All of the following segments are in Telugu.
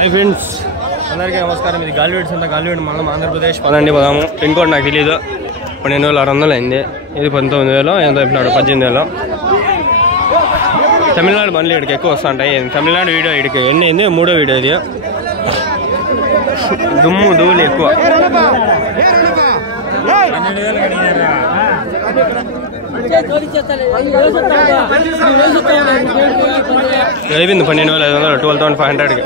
हाय फ्रेंड्स अंदर के नमस्कार ఇది గాలివేడ్స్ అంతా గాలివేడ్ మనం ఆంధ్రప్రదేశ్ పదండి పోదాము పిన్ కోడ్ నాకు తెలియదు 12600 అయింది ఇది 19000 ఎంత చెప్పినాడు 18000 తమిళనాడు బండ్లు ఇక్కడికి ఎక్కువ వస్తుంటాయి తమిళనాడు వీడియో ఇక్కడికి ఎన్ని అయింది మూడో వీడియో ఇది దుమ్ము ధూళి ఎక్కువ అయిపోయింది 12500 12500కి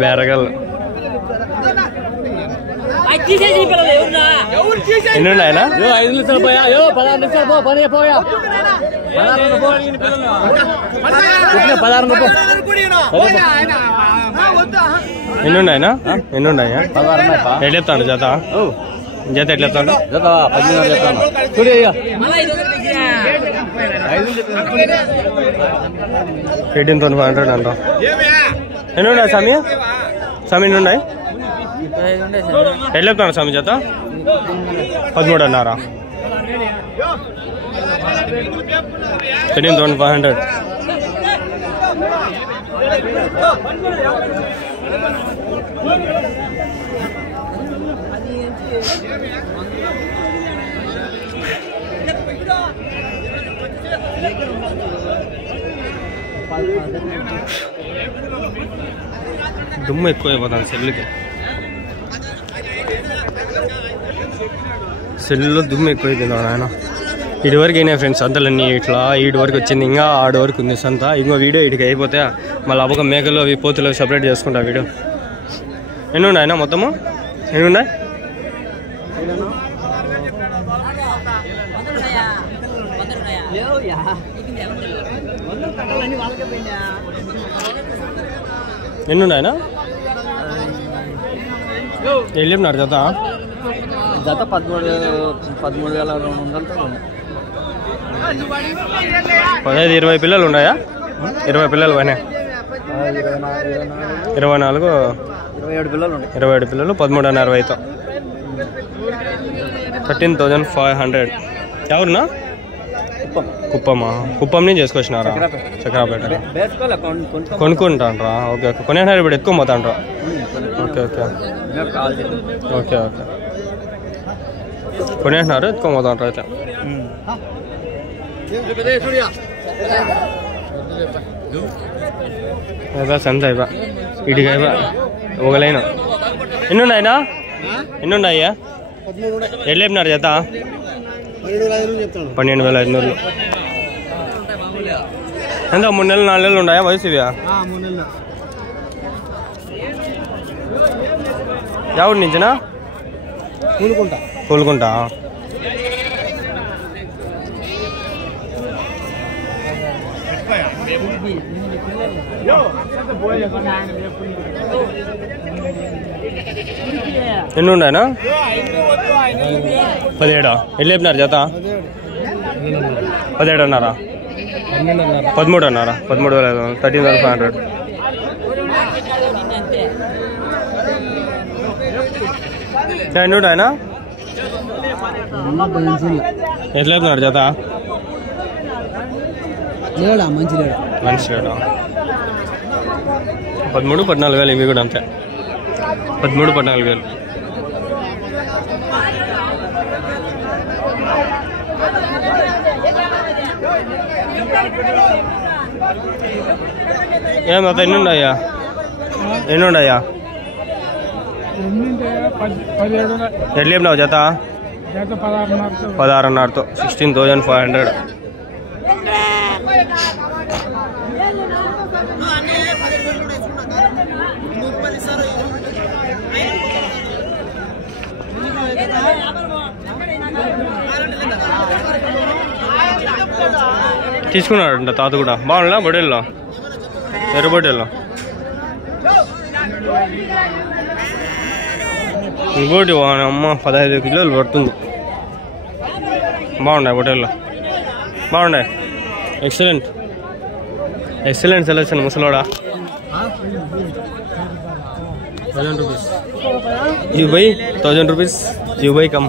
బేరగల్ ఎన్ని ఉన్నాయనా 5 నిమిషాలు పోయా 16 నిమిషాలు పని పోయా 16 ఎన్ని ఉన్నాయనా ఎన్ని ఉన్నాయా ఎట్లా చెప్తాను జత జత ఎట్లా చెప్తాను జత 15000 చెప్తాను చూడు 18500 అంట ఎన్ని ఉన్నాయి స్వామి స్వామి ఎన్ని ఉన్నాయి ఎట్లా చెప్తాను స్వామి జత 13 అన్నారా 18500 దుమ్ము ఎక్కువ అయిపోతాను సెల్లులో దుమ్ము ఎక్కువైపోయింది ఆయన ఇటు వరకు అయినా ఫ్రెండ్స్ సంతలన్నీ ఇట్లా ఇటు వరకు వచ్చింది ఇంకా ఆడు వరకు ఉంది సంత ఇంకో వీడియో ఇటుకి అయిపోతే మళ్ళీ అవ్వక మేకలు అవి పోతులు సపరేట్ చేసుకుంటా వీడియో ఎన్ని ఉన్నాయన్నా మొత్తము ఎన్ని ఉన్నాయి ఎన్ని ఉన్నాయనా వెళ్ళినారు జత జత 13,200 పిల్లలు ఉన్నాయా 20 పిల్లలు పైన 27 పిల్లలు 13,60తో 13,500 ఎవరున్నా కుప్పమా కుప్పం నుంచి చేసుకొచ్చినారా చక్రాపేట కొనుక్కుంటానరా ఓకే ఓకే కొనేసారు ఇప్పుడు ఎక్కువ పోతాండ్రా ఓకే ఓకే ఓకే ఓకే కొనేసినారు ఎక్కువ పోతాండ్రా అయితే అయిపో సంత అయిపో ఇటుక అయిపో ఒకలైనా ఎన్ని ఉన్నాయినా ఎన్ని ఉన్నాయ్యా ఎట్లా చెప్పినారు చేత 12,500 ఎంత 3 నెలలు 4 నెలలు ఉన్నాయా వయసు ఇవా ఎవరి నుంచినా కోలుకుంటా ఎన్ని ఉన్నాయనా 17 ఎట్లా చెప్పినారు జత 17 అన్నారా 13 అన్నారా 13,500 13,500 ఎన్ని ఉన్నాయనా ఎట్లా చెప్పినారు జత మంచి లేడా 13,000-14,000 ఇవి కూడా అంతే 13,000-14,000 ఏం అత ఎన్ని ఉన్నాయా ఎట్లా చెప్పినావు జత 16,500తో 16,500 తీసుకున్నాడంట తాత కూడా బాగుండా బొడేల్లో ఎర్రబొడేల్లో ఇంకోటి అమ్మ 15 కిలోలు పడుతుంది బాగున్నాయి హోటల్లో, బాగున్నాయి. ఎక్సలెంట్ సెలెక్షన్ ముసలోడా. 1000 rupees. You buy 1000 rupees. You buy come.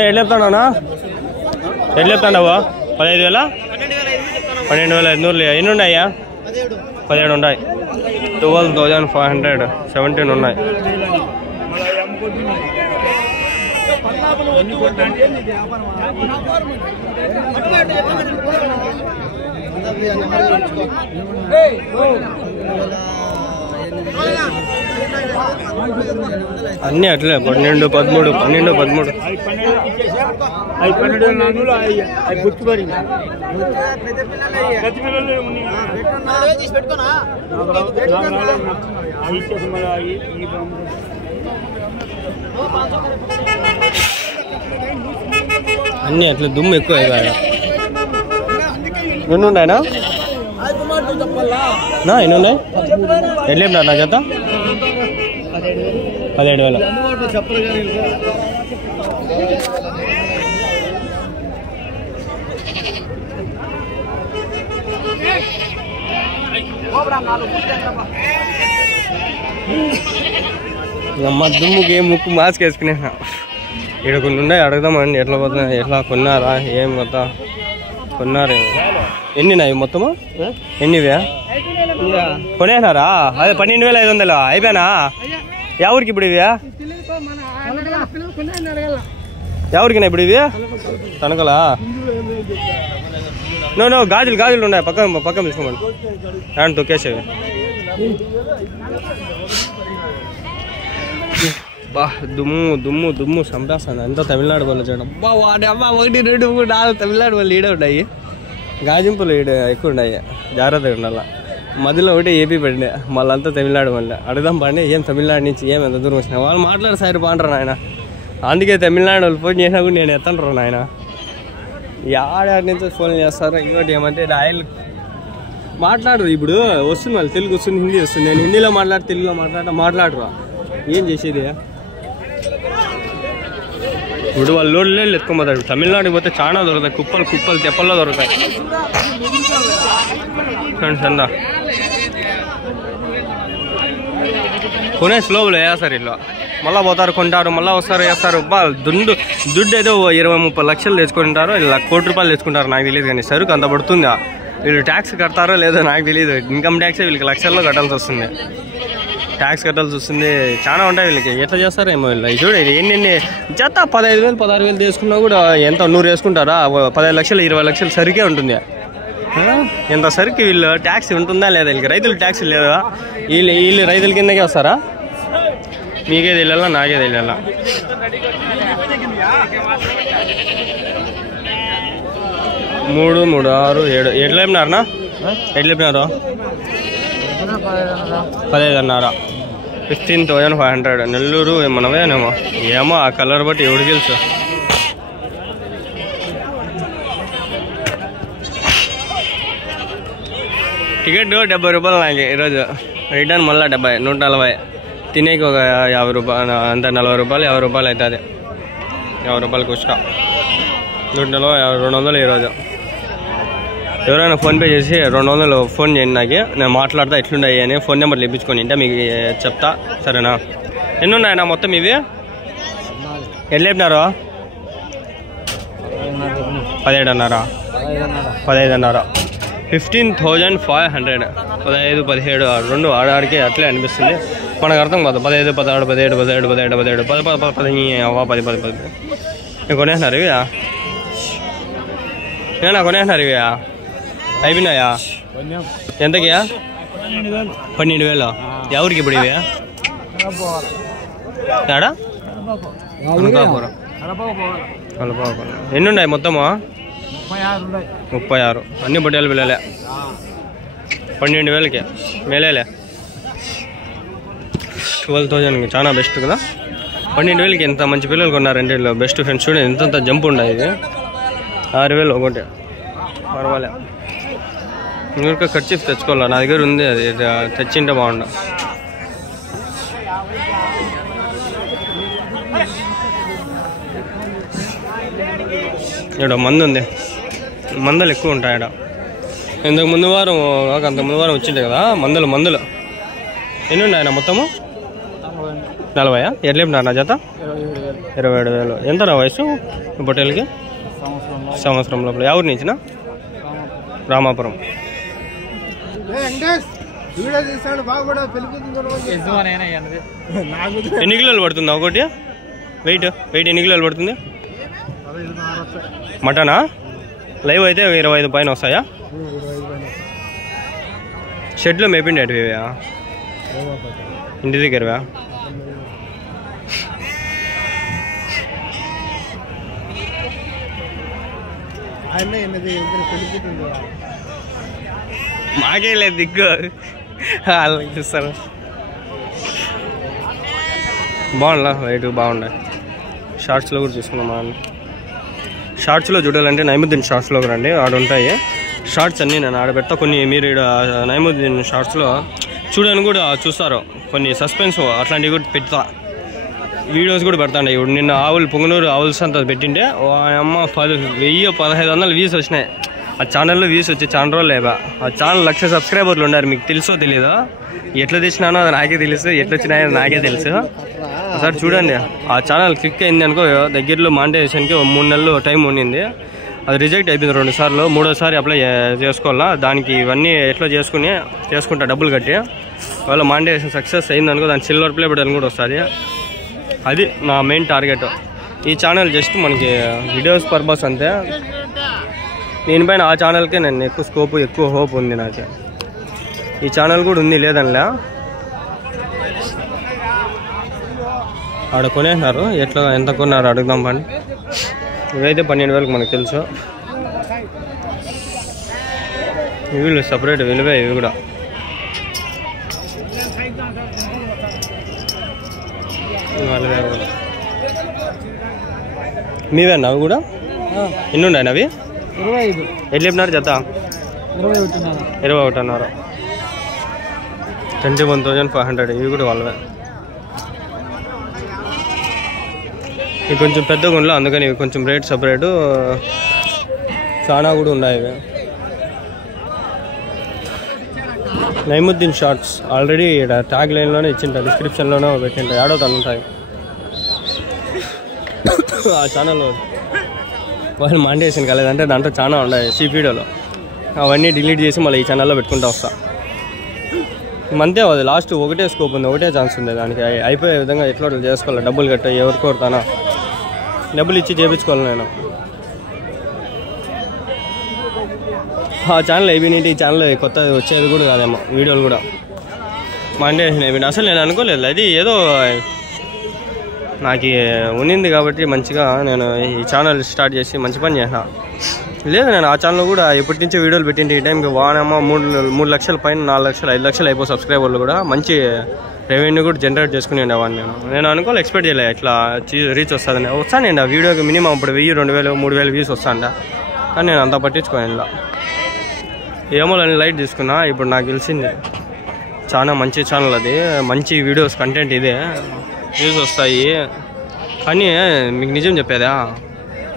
ఎట్లా చెప్తానా, ఎట్లా చెప్తాడావా? 15,000, 12,500. ఎన్ని ఉన్నాయా? 17 ఉన్నాయి. 12,500, 17 ఉన్నాయి. అన్నీ అట్లే 12, 13, 12, 13. అన్నీ అట్లా దుమ్ము ఎక్కువ. ఎన్ని ఉన్నాయనా? ఎన్ని ఉన్నాయి? ఎట్లా చెప్పినారు నా చేత? 17,000. అమ్మ దుమ్ముకి ముక్కు మాస్క్ వేసుకునేనా. ఇక్కడ కొన్ని ఉన్నాయి, అడుగుదామండి ఎట్లా పోతున్నాయి, ఎట్లా కొన్నారా, ఏం కొత్త కొన్నారు. ఎన్నినాయి మొత్తము? ఎన్నివే కొనేసినారా? అదే 12,500 అయిపోయానా? ఎవరికి ఇప్పుడు ఇవి? ఎవరికినా ఇప్పుడు ఇవి? తనకలా? నో గాజులు ఉన్నాయి, పక్కన తీసుకోమని. అండ్ తొక్కేసేవి. బా దుమ్ము సంపేస్తాను. అంతా తమిళనాడు వాళ్ళు చేయడం. వాడి అమ్మ 1, 2, 3, 4 తమిళనాడు వాళ్ళు ఈడే ఉన్నాయి. గాజింపులు ఈడ ఎక్కువ ఉన్నాయి, జాగ్రత్తగా ఉండాల. మధ్యలో ఒకటి ఏపీ పడింది, మళ్ళీ అంతా తమిళనాడు మళ్ళీ. అడుగుదాం పండి ఏం తమిళనాడు నుంచి ఏం ఎంత దూరం వచ్చినా వాళ్ళు మాట్లాడు సార్ బాగుంటారు నాయన. అందుకే తమిళనాడు వాళ్ళు ఫోన్ చేసినా కూడా నేను ఎత్తంటారు నాయన. ఆడాడి నుంచి ఫోన్ చేస్తారు. ఇంకోటి ఏమంటే ఆయిల్ మాట్లాడరు. ఇప్పుడు వస్తుంది వాళ్ళు, తెలుగు వస్తుంది, హిందీ వస్తుంది. నేను హిందీలో మాట్లాడి తెలుగులో మాట్లాడరు. ఏం చేసేది? ఇప్పుడు వాళ్ళు లోడ్లు ఎత్తుకోపోతారు. తమిళనాడుకి పోతే చాలా దొరుకుతాయి, కుప్పలు తెప్పల్లో దొరుకుతాయి ఫ్రెండ్స్. అంతా కొనే స్లోవులు వేస్తారు ఇల్లు. మళ్ళీ పోతారు, కొంటారు, మళ్ళీ వస్తారు, వేస్తారు. దుడ్డు ఏదో 20-30 లక్షలు తెచ్చుకుంటారు, ఇలా 1 కోటి రూపాయలు తెచ్చుకుంటారు. నాకు తెలియదు కానీ సరుకు అంత పడుతుందా? వీళ్ళు ట్యాక్స్ కడతారో లేదో నాకు తెలియదు. ఇన్కమ్ ట్యాక్సే వీళ్ళకి లక్షల్లో కట్టాల్సి వస్తుంది, ట్యాక్స్ కట్టాల్సి వస్తుంది. చాలా ఉంటాయి వీళ్ళకి. ఎట్లా చేస్తారేమో వీళ్ళు. చూడ ఎన్ని చేత 15,000, 16,000 తీసుకున్నా కూడా ఎంత 100 వేసుకుంటారా? 15 లక్షలు, 20 లక్షలు సరికే ఉంటుంది. ఎంత సరికి వీళ్ళు ట్యాక్స్ ఉంటుందా లేదా? వీళ్ళకి రైతులకు ట్యాక్స్ లేదా? వీళ్ళు రైతుల కిందకే వస్తారా? మీకే తెలియాలా, నాకే తెలియాలా. మూడు 6, 7 ఎట్లా చెప్పినారనా? ఎట్లా చెప్పినారు? 15,500, 15,500. నెల్లూరు మనమేనేమో. ఏమో ఆ కలర్ బట్టి ఎవరికి తెలుసు. టికెట్ 70 రూపాయలు నాకు ఈరోజు. రిటర్న్ మళ్ళీ 70, 140. తినేకి ఒక 50 రూపాయలు, అంత 40 రూపాయలు, 50 రూపాయలు అవుతుంది. 50 రూపాయలు కుష్కా. 140, 200 ఈరోజు. ఎవరైనా ఫోన్పే చేసి 200 ఫోన్ చేయండి నాకు, నేను మాట్లాడతా ఎట్లున్నాయి అని. ఫోన్ నెంబర్లు ఇప్పించుకొని ఇంటే మీకు చెప్తా, సరేనా? ఎన్ని ఉన్నాయన్నా మొత్తం ఇవి? ఎట్లా చెప్పినారు? 17 అన్నారా? 15,500. 15,500. 15, 17 రెండు ఆడాడికి అట్లే అనిపిస్తుంది. మనకు అర్థం కాదు. 15, 16, 17, 17, 17, 17, 10, 10, 10. నేను కొనేసినారు ఇవి? నేనా కొనేసినారు ఇవి? అయిపోయినాయా? ఎంతకియా? 12,000. ఎవరికి ఇప్పుడు ఇవి? ఏడా? ఎన్ని ఉన్నాయి మొత్తము? 36. అన్ని బొట్టేలు పిల్లలే. 12,000కి మేలేలే. 12,000కి చాలా బెస్ట్ కదా. 12,000కి ఎంత మంచి పిల్లలు కొన్నారంటే బెస్ట్ ఫ్రెండ్స్. చూడండి ఎంతంత జంప్ ఉండదు. ఇది 6,000 ఒకటి, పర్వాలే. ఇంకొక ఖర్చు తెచ్చుకోవాలా, నా దగ్గర ఉంది, అది తెచ్చింటే బాగుండు. ఇక్కడ మందు ఉంది, మందలు ఎక్కువ ఉంటాయి ఇక్కడ. ఇంతకు ముందు వారం అంత ముందు వారం వచ్చిండే కదా మందులు ఎన్ని ఉన్నాయన్న మొత్తము? 40. ఎట్లా చెప్పినారు నా జత? 27,000. ఎంత నా వయసు పొట్టేలకి? సంవత్సరం లోపల. ఎవరి నుంచిన? రామాపురం. ఎన్ని కిలోలు పడుతుంది ఒకటి? వెయిట్ ఎన్ని కిలోలు పడుతుంది? మటనా? లైవ్ అయితే 25 పైన వస్తాయా? షెడ్లో మేపిండేటివా? ఇంటి దగ్గరవా? మాకే లేదు దిక్కు, వాళ్ళకి చూస్తారు. బాగుండా రైట్, బాగుండే. షార్ట్స్లో కూడా చూసుకున్నాం మనం. షార్ట్స్లో చూడాలంటే నైముద్దీన్ షార్ట్స్లోకి రండి, ఆడ ఉంటాయి షార్ట్స్ అన్నీ. నేను ఆడ పెడతా కొన్ని, మీరు ఇక్కడ నైముద్దీన్ షార్ట్స్లో చూడని కూడా చూస్తారు. కొన్ని సస్పెన్స్ అట్లాంటివి కూడా పెడతా, వీడియోస్ కూడా పెడతాండి. ఇప్పుడు నిన్న పొంగనూరు ఆవుల్స్ అంతా పెట్టింటే అమ్మ 10,000-1,500 వ్యూస్ వచ్చినాయి. ఆ ఛానల్లో వ్యూస్ వచ్చి చాలా రోజులు లేవా. ఆ ఛానల్ 1,00,000 సబ్స్క్రైబర్లు ఉన్నారు. మీకు తెలుసో తెలీదో? ఎట్లా తెచ్చినానో అది నాకే తెలుసు, ఎట్లా వచ్చినాయో అది నాకే తెలుసు. ఒకసారి చూడండి. ఆ ఛానల్ క్లిక్ అయింది అనుకో, దగ్గరలో మానిటైజేషన్కి 3 నెలలు టైం ఉండింది. అది రిజెక్ట్ అయిపోయింది 2 సార్లు. 3వ అప్లై చేసుకోవాలా. దానికి ఇవన్నీ ఎట్లా చేసుకుంటా డబ్బులు కట్టి. వాళ్ళ మానిటైజేషన్ సక్సెస్ అయిందనుకో, దాని సిల్వర్ ప్లే బటన్ కూడా వస్తుంది. అది నా మెయిన్ టార్గెట్. ఈ ఛానల్ జస్ట్ మనకి వీడియోస్ పర్పస్ అంతే. దీనిపైన ఆ ఛానల్కే నేను ఎక్కువ స్కోప్, ఎక్కువ హోప్ ఉంది నాకు. ఈ ఛానల్ కూడా ఉంది లేదనిలే. ఆడ కొనేసినారు, ఎంత కొన్నారు అడుగుదాం పండి. ఇవైతే 12,000 మనకు తెలుసు. వీళ్ళు సపరేట్ విలువే ఇవి కూడా. మీవేనా అవి కూడా? ఎన్ని ఉన్నాయి అవి? 25. ఎట్లా చెప్పినారు జత? 21 అన్నారు. 21,500. ఇవి కూడా వాళ్ళవే. ఇవి కొంచెం పెద్ద గుండ్లు, అందుకని ఇవి కొంచెం రేట్ సపరేటు. చాలా కూడా ఉన్నాయి ఇవి. నైముద్దీన్ షార్ట్స్ ఆల్రెడీ ఇక్కడ ట్యాగ్ లైన్లోనే ఇచ్చింటారు, డిస్క్రిప్షన్లోనే పెట్టింటారు. ఏడో తను ఉంటాయి ఆ ఛానల్లో. వాళ్ళు మానిటైజేషన్ కాలేదంటే దాంట్లో చాలా ఉన్నాయి వీడియోలో. అవన్నీ డిలీట్ చేసి మళ్ళీ ఈ ఛానల్లో పెట్టుకుంటూ వస్తా. అంతే, అది లాస్ట్ ఒకటే స్కోప్ ఉంది, ఒకటే ఛాన్స్ ఉంది దానికి. అయిపోయే విధంగా ఎట్లా చేసుకోవాలి. డబ్బులు కట్ట ఎవరు కోరుతానా, డబ్బులు ఇచ్చి చేయించుకోవాలి నేను. ఆ ఛానల్ అయిపోయినట్టు ఈ ఛానల్ కొత్త వచ్చేది కూడా కాదేమో, వీడియోలు కూడా మానిటైజేషన్ అయిపోయింది. అసలు నేను అనుకోలేదు, అది ఏదో నాకు ఉన్నింది కాబట్టి మంచిగా నేను ఈ ఛానల్ స్టార్ట్ చేసి మంచి పని చేసిన. లేదు, నేను ఆ ఛానల్లో కూడా ఎప్పటి నుంచో వీడియోలు పెట్టింటే ఈ టైంకి వానేమో 3 లక్షల పైన 4 లక్షలు 5 లక్షలు అయిపో సబ్స్క్రైబర్లు కూడా. మంచి రెవెన్యూ కూడా జనరేట్ చేసుకుని ఉండేవాడిని. నేను అనుకోవాలి, ఎక్స్పెక్ట్ చేయలేదు ఇట్లా రీచ్ వస్తుందని. వస్తానండి ఆ వీడియోకి మినిమం ఇప్పుడు 1000, 2000, 3000 వ్యూస్ వస్తాంట. కానీ నేను అంతా పట్టించుకోను ఇలా. ఏమో నేను లైట్ తీసుకున్నా. ఇప్పుడు నాకు తెలిసింది చాలా మంచి ఛానల్ అది, మంచి వీడియోస్ కంటెంట్ ఇదే, వ్యూస్ వస్తాయి. కానీ మీకు నిజం చెప్పేదా,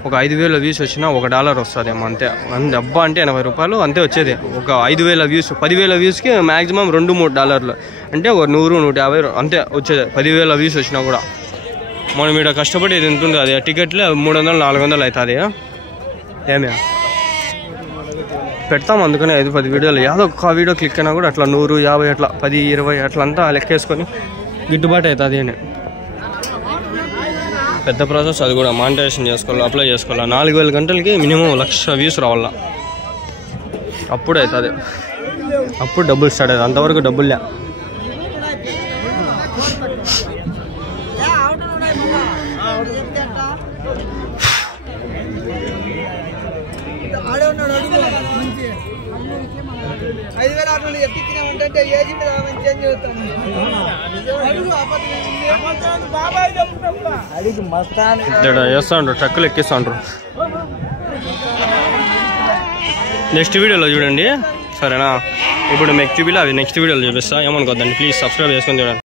ఒక 5,000 వ్యూస్ వచ్చినా $1 వస్తుందేమో అంతే. డబ్బా అంటే $80 అంతే వచ్చేది. ఒక 5,000 వ్యూస్, 10,000 వ్యూస్కి మ్యాక్సిమం $2-3 అంటే ఒక 100-150 అంతే వచ్చేది. 10,000 వ్యూస్ వచ్చినా కూడా మనం ఇక్కడ కష్టపడి ఎంత ఉంటుంది, అది టికెట్లే 300-400 అవుతుంది. ఏమే పెడతాం, అందుకని 5-10 వీడియోలు ఏదో ఒక వీడియో క్లిక్ అయినా కూడా అట్లా 100-50 అట్లా 10-20 అట్లా అంతా లెక్కేసుకొని గిట్టుబాటు అవుతుంది అని. పెద్ద ప్రాసెస్ అది కూడా. మానిటైజేషన్ చేసుకోవాలి, అప్లై చేసుకోవాలి. 4,000 గంటలకి మినిమం 1,00,000 వ్యూస్ రావాల, అప్పుడు అవుతుంది. అప్పుడు డబ్బులు స్టార్ట్ అవుతుంది. అంతవరకు డబ్బులే. చేస్తాండ్రు, ట్రక్కులు ఎక్కిస్తాండ్రు. నెక్స్ట్ వీడియోలో చూడండి, సరేనా. ఇప్పుడు మీకు చూపిలే అవి నెక్స్ట్ వీడియోలో చూపిస్తా, ఏమనుకోద్దండి ప్లీజ్ సబ్స్క్రైబ్ చేసుకొని చూడండి.